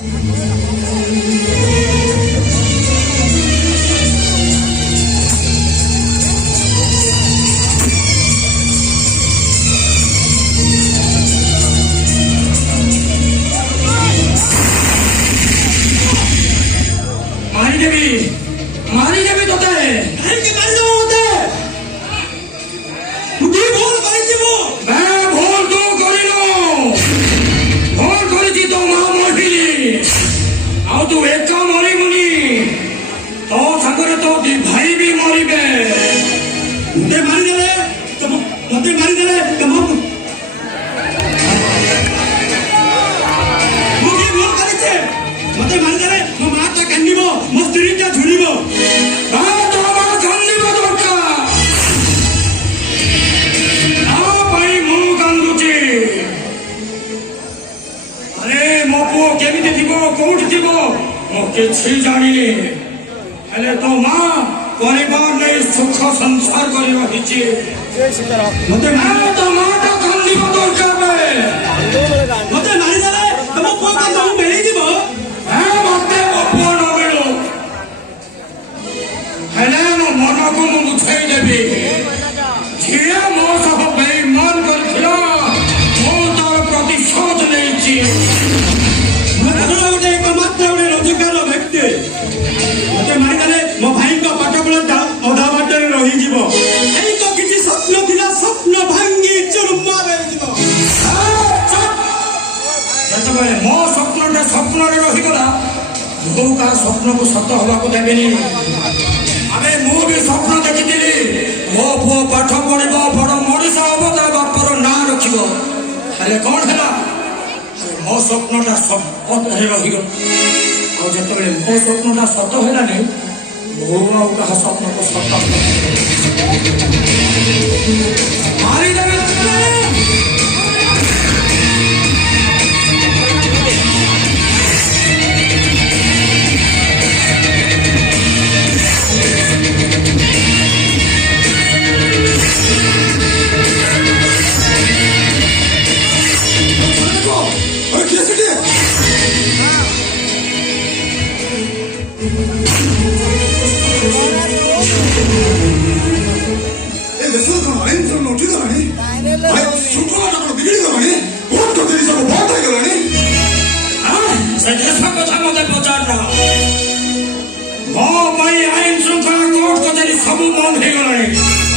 मारी देवी तो काहे मारी दो होते तुझे भूल करी वो मैं भूल तो करिनो भूल करी तो मां मरिली आउ तू एका मरी मुनी तो संगरे तो दी भाई भी मरिबे मते मारी देले मुझे भूल करी छे मते मारी देले मो माता कान्दिबो मो स्त्रीटा झुरिबो କିଛି ଜାଣିନି ହେଲେ ତୋ ମା ପରିବାର ନେଇ ସୁଖ ସଂସାର କରି ରହିଛି ମତେ ତୋ ମାଟା କାନ୍ଦିବ ଦରକାର ମତେ ମାରିଦେଲେ ତମ ପୁଅ କଣ ତମକୁ ମିଳିଯିବ ମତେ ମୋ ପୁଅ ନ ମିଳୁ ହେଲେ ମୋ ମନକୁ ମୁଁ ବୁଝେଇ ଦେବି ଝିଅ ମୋ ସହ ବେଇମାନ କରିଥିଲା ମୁଁ ତାର ପ୍ରତିଶୋଧ ନେଇଛି मते मारिदेले मो भाई को पाठ पढ़ा अधा बाटर रही जीवो एई तो किछि स्वप्न थिला स्वप्न भांगी चुरमार रही जीवो जतबेले मो स्वप्नटा स्वप्नरे रही गला मो का स्वप्न को सत होबा को देबेनी अबे मो भी स्वप्न देखिथिली मो पुओ पाठ पढ़िबो बड़ मनीष हबो ता बापर ना रखिबो हेले कोन हला मो स्वप्नटा सत रही गला जितेबाला मो स्वप्नटा सत है मो क्या स्वप्न को सत मारिदेवे सब बंद हो गला